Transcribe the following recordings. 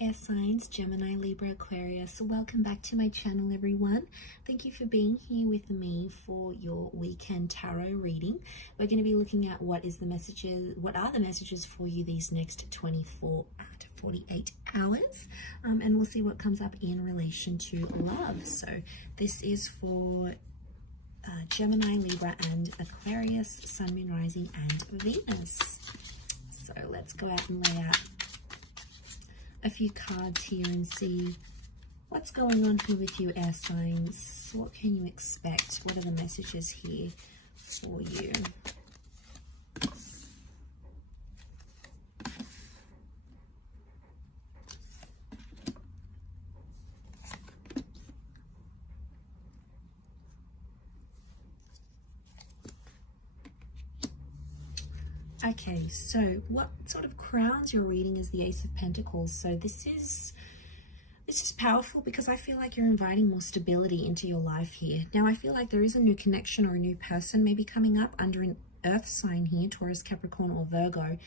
air signs, Gemini, Libra, Aquarius. Welcome back to my channel, everyone. Thank you for being here with me for your weekend tarot reading. We're going to be looking at what are the messages for you these next 24 to 48 hours, and we'll see what comes up in relation to love. So this is for Gemini, Libra, and Aquarius, Sun, Moon, Rising, and Venus. So let's go out and lay out a few cards here and see what's going on here with you, air signs. What can you expect? What are the messages here for you? Okay, so what sort of crowns your reading is the Ace of Pentacles. So this is powerful because I feel like you're inviting more stability into your life here. Now, I feel like there is a new connection or a new person maybe coming up under an earth sign here, Taurus, Capricorn, or Virgo.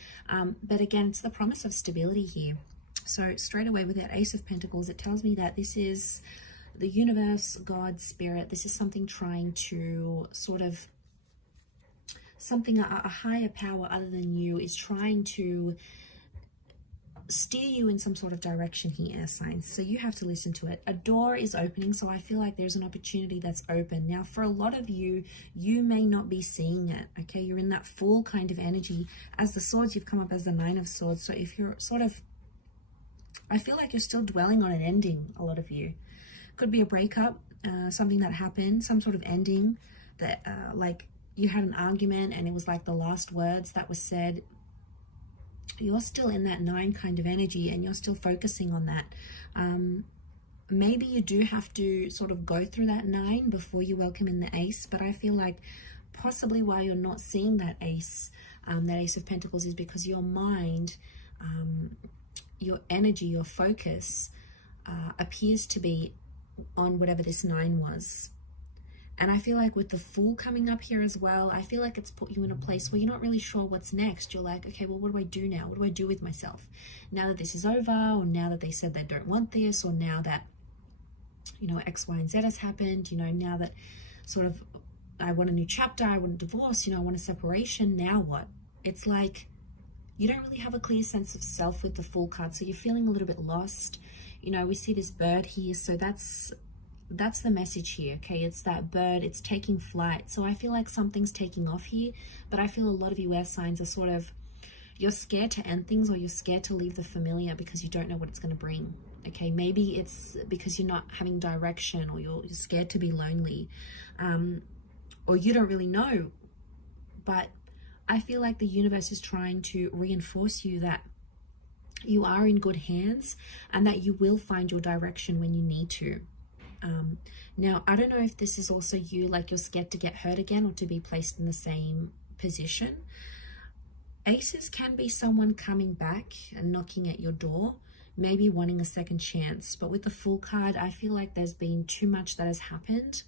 But again, it's the promise of stability here. So straight away with that Ace of Pentacles, it tells me that this is the universe, God, spirit. This is something trying to sort of a higher power other than you is trying to steer you in some sort of direction here, air signs. So you have to listen to it. A door is opening, so I feel like there's an opportunity that's open. Now, for a lot of you, you may not be seeing it, okay? You're in that full kind of energy. As the swords, you've come up as the Nine of Swords. So if you're sort of, I feel like you're still dwelling on an ending, a lot of you. Could be a breakup, something that happened, some sort of ending that, like, you had an argument and it was like the last words that was said. You're still in that 9 kind of energy and you're still focusing on that. Maybe you do have to sort of go through that 9 before you welcome in the Ace, but I feel like possibly why you're not seeing that Ace of Pentacles is because your mind, your energy, your focus appears to be on whatever this 9 was. And I feel like with the Fool coming up here as well, I feel like it's put you in a place where you're not really sure what's next. You're like, okay, well, what do I do now? What do I do with myself? Now that this is over, or now that they said they don't want this, or now that, you know, X, Y, and Z has happened, you know, now that sort of I want a new chapter, I want a divorce, you know, I want a separation, now what? It's like you don't really have a clear sense of self with the Fool card, so you're feeling a little bit lost. You know, we see this bird here, so that's the message here, okay? It's that bird, it's taking flight. So I feel like something's taking off here, but I feel a lot of you air signs are sort of, you're scared to end things, or you're scared to leave the familiar because you don't know what it's going to bring, okay? Maybe it's because you're not having direction, or you're scared to be lonely, or you don't really know. But I feel like the universe is trying to reinforce you that you are in good hands and that you will find your direction when you need to. Now, I don't know if this is also you, like you're scared to get hurt again or to be placed in the same position. Aces can be someone coming back and knocking at your door, maybe wanting a second chance. But with the Fool card, I feel like there's been too much that has happened.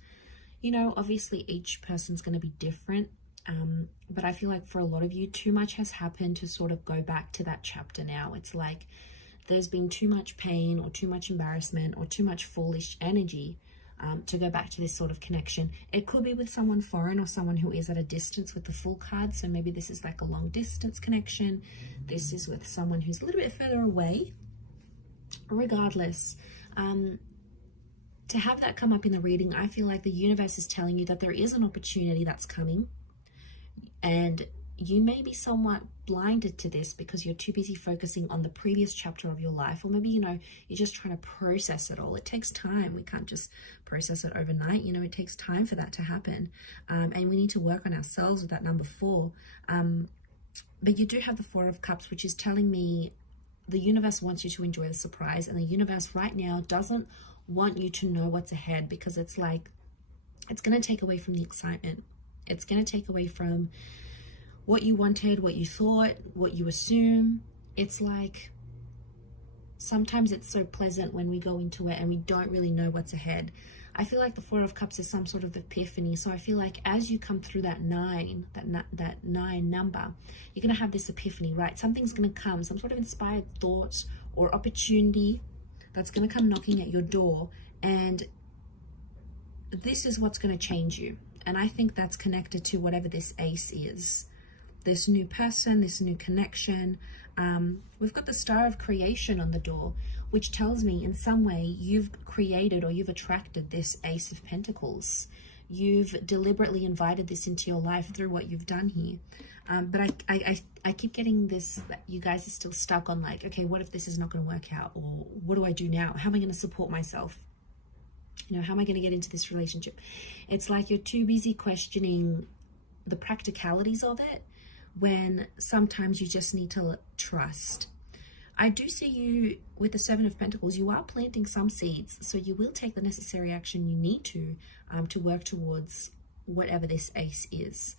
You know, obviously each person's going to be different. But I feel like for a lot of you, too much has happened to sort of go back to that chapter now. It's like there's been too much pain or too much embarrassment or too much foolish energy to go back to this sort of connection. It could be with someone foreign or someone who is at a distance with the Fool card. So maybe this is like a long distance connection. This is with someone who's a little bit further away. Regardless, to have that come up in the reading, I feel like the universe is telling you that there is an opportunity that's coming. And you may be somewhat blinded to this because you're too busy focusing on the previous chapter of your life, or maybe, you know, you're just trying to process it all. It takes time. We can't just process it overnight. You know, it takes time for that to happen. And we need to work on ourselves with that number 4. But you do have the 4 of Cups, which is telling me the universe wants you to enjoy the surprise, and the universe right now doesn't want you to know what's ahead, because it's like, it's going to take away from the excitement. It's going to take away from what you wanted, what you thought, what you assume. It's like sometimes it's so pleasant when we go into it and we don't really know what's ahead. I feel like the Four of Cups is some sort of epiphany. So I feel like as you come through that nine number, you're going to have this epiphany, right? Something's going to come, some sort of inspired thought or opportunity that's going to come knocking at your door. And this is what's going to change you. And I think that's connected to whatever this ace is. This new person, this new connection. We've got the Star of Creation on the door, which tells me in some way you've created or you've attracted this Ace of Pentacles. You've deliberately invited this into your life through what you've done here. But I keep getting this, that you guys are still stuck on like, okay, what if this is not going to work out? Or what do I do now? How am I going to support myself? You know, how am I going to get into this relationship? It's like you're too busy questioning the practicalities of it, when sometimes you just need to trust. I do see you with the Seven of Pentacles. You are planting some seeds, so you will take the necessary action you need to work towards whatever this ace is.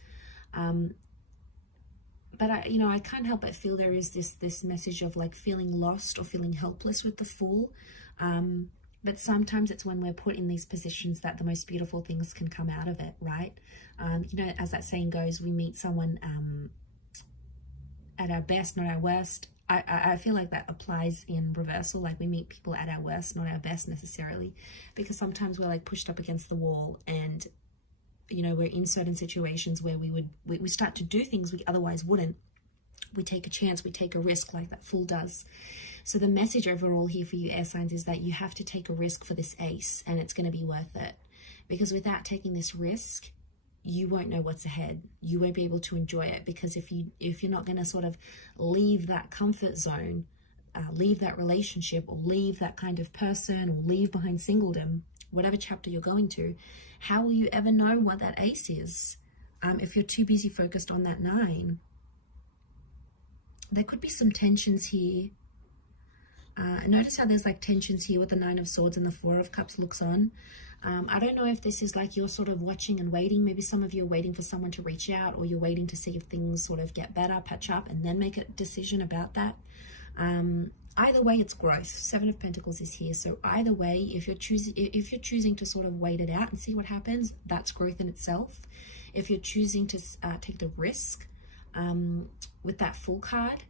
But I can't help but feel there is this message of like feeling lost or feeling helpless with the Fool. But sometimes it's when we're put in these positions that the most beautiful things can come out of it, right? As that saying goes, we meet someone at our best, not our worst. I feel like that applies in reversal. Like we meet people at our worst, not our best necessarily, because sometimes we're like pushed up against the wall, and we're in certain situations where we start to do things we otherwise wouldn't. We take a chance, we take a risk like that Fool does. So the message overall here for you air signs is that you have to take a risk for this ace, and it's going to be worth it, because without taking this risk, you won't know what's ahead. You won't be able to enjoy it, because if you're not going to sort of leave that comfort zone, leave that relationship, or leave that kind of person, or leave behind singledom, whatever chapter you're going to, how will you ever know what that ace is if you're too busy focused on that 9? There could be some tensions here. Notice how there's like tensions here with the 9 of Swords and the 4 of Cups looks on. I don't know if this is like you're sort of watching and waiting. Maybe some of you are waiting for someone to reach out, or you're waiting to see if things sort of get better, patch up, and then make a decision about that. Either way, it's growth. 7 of Pentacles is here. So either way, if you're choosing to sort of wait it out and see what happens, that's growth in itself. If you're choosing to take the risk with that Fool card,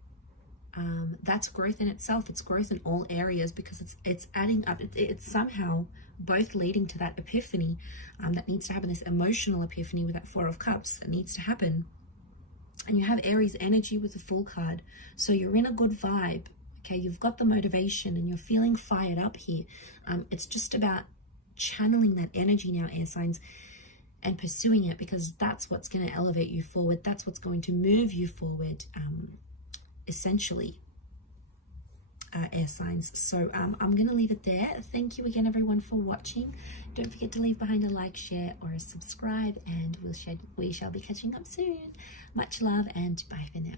that's growth in itself. It's growth in all areas, because it's adding up. It's somehow both leading to that epiphany that needs to happen, this emotional epiphany with that 4 of Cups that needs to happen. And you have Aries energy with the Fool card, so you're in a good vibe. Okay, you've got the motivation and you're feeling fired up here. It's just about channeling that energy now, air signs, and pursuing it, because that's what's going to elevate you forward. That's what's going to move you forward, essentially, air signs. So I'm going to leave it there. Thank you again, everyone, for watching. Don't forget to leave behind a like, share, or a subscribe, and we shall be catching up soon. Much love, and bye for now.